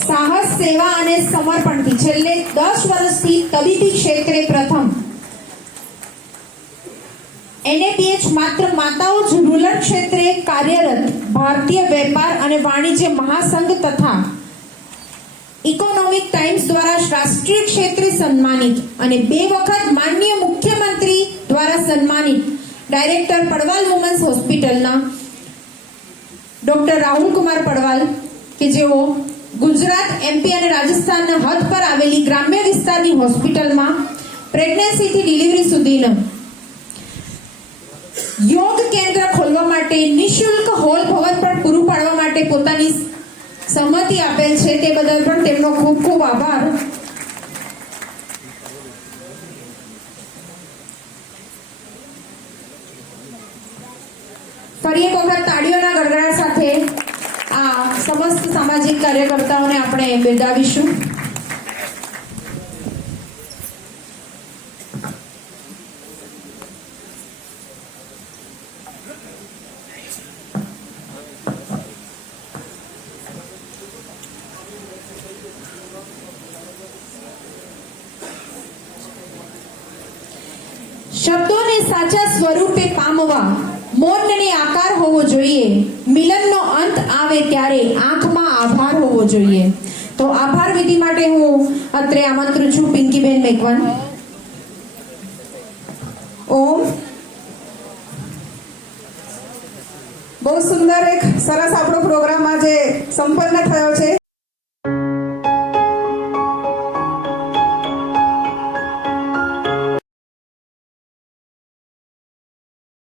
સાહસ, સેવા અને સમર્પણથી છેલ્લે 10 વર્ષથી તબીબી ક્ષેત્રે પ્રથમ NABH માત્ર માતાઓ જ રૂરલ ક્ષેત્રે કાર્યરત ભારતીય વેપાર અને વાણિજ્ય મહાસંઘ તથા ઇકોનોમિક ટાઈમ્સ દ્વારા રાષ્ટ્રીય ક્ષેત્રે સન્માનિત અને 2 વખત માનનીય મુખ્યમંત્રી દ્વારા સન્માનિત ડાયરેક્ટર પડવાલ વુમન્સ હોસ્પિટલના ડોક્ટર રાહુલ કુમાર પડવાલ કે જેઓ ગુજરાત, MP અને રાજસ્થાનના હદ પર આવેલી ગ્રામ્ય વિસ્તારની હોસ્પિટલમાં પ્રેગ્નન્સીથી ડિલિવરી સુધીના યોગ કેન્દ્ર ખોલવા માટે નિઃશુલ્ક હોલ ભવન પણ પૂરું પાડવા માટે પોતાની સહમતિ આપેલ છે તે બદલ પણ તેમનો ખૂબ ખૂબ આભાર. ફરી એક વખત તાળીઓના ગડગડાટ સાથે આ સમસ્ત સામાજિક કાર્યકર્તાઓને આપણે બિરદાવીશું. શબ્દોને સાચા સ્વરૂપે પામવા મૌનને આકાર હોવો જોઈએ. મિલનનો અંત આવે ત્યારે આંખમાં આભાર હોવો જોઈએ. તો આભાર વિધિ માટે હું અત્રે આમંત્રું છું પિંકીબેન મેઘવાન. ઓમ. બહુ સુંદર એક સરસ આપણો પ્રોગ્રામ આજે સંપન્ન થયો છે.